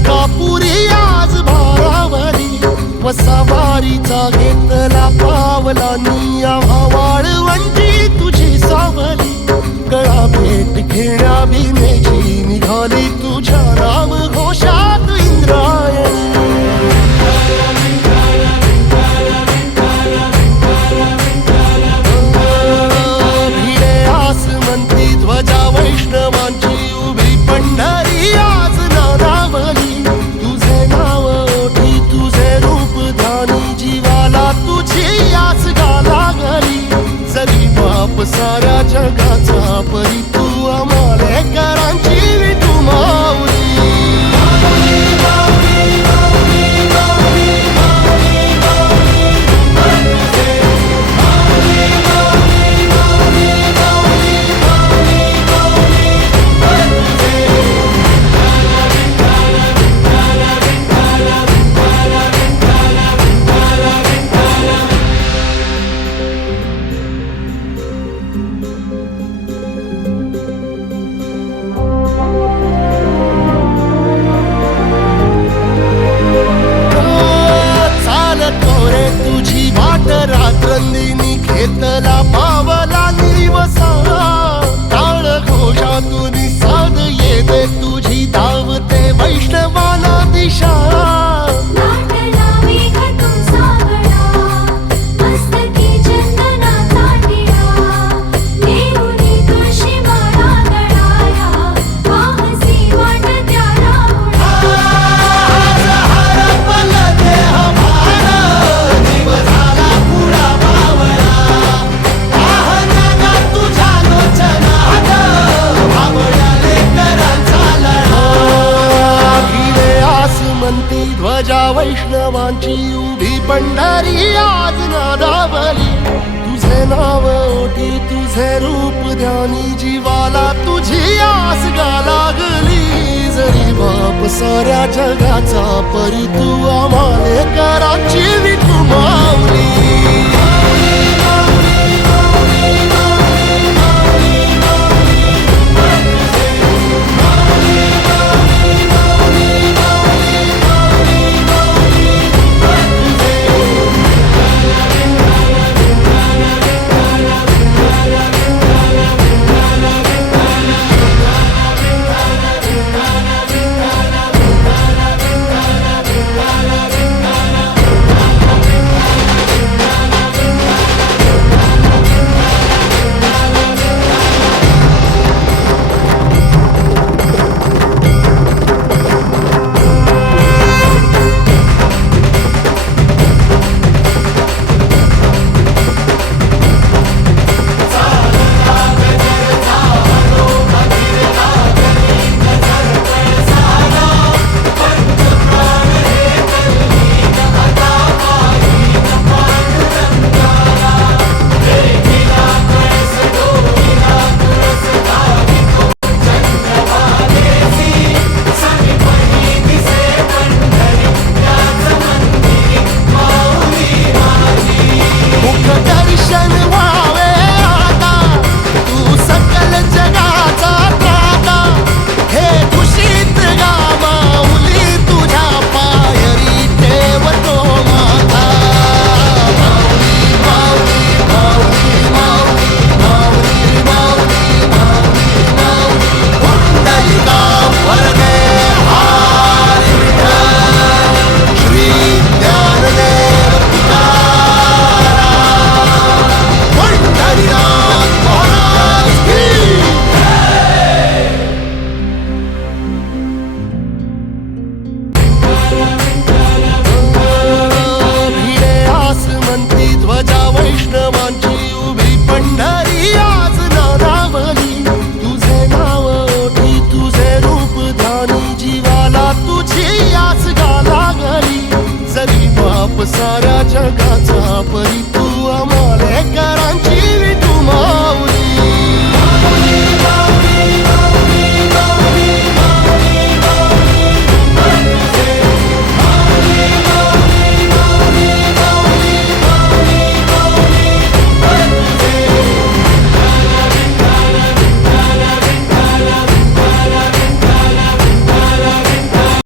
तुळगापुरी आज भारावरी वसावारीचा घेतला पावला निया वाळवंटी तुझी सावली गळा भेट घेण्या भीमेची निघाली तुझ्या राम घोषात इंद्रायणी भिडे आसमंती ध्वजा वैष्णवांची उभी पंढरी आज नादावली तुझे नाव ओठी तुझे रूप ध्यानी जीवाला तुझी आस गाला गली जरी बाप साऱ्या जगाचा परी तू आमालेकरांची विठू माऊली रात्रंदिनी घेतला पावला निवसा टाळ घोषातून साध येते तुझी धावते वैष्णवाला दिशा ध्वजा वैष्णवांची उभी पंढरी आज नादावली तुझे नाव ओठी तुझे रूप ध्यानी जीवाला तुझी आस गा लागली जरी बाप साऱ्या जगाचा परी तू आमालेकरांची विठू माऊली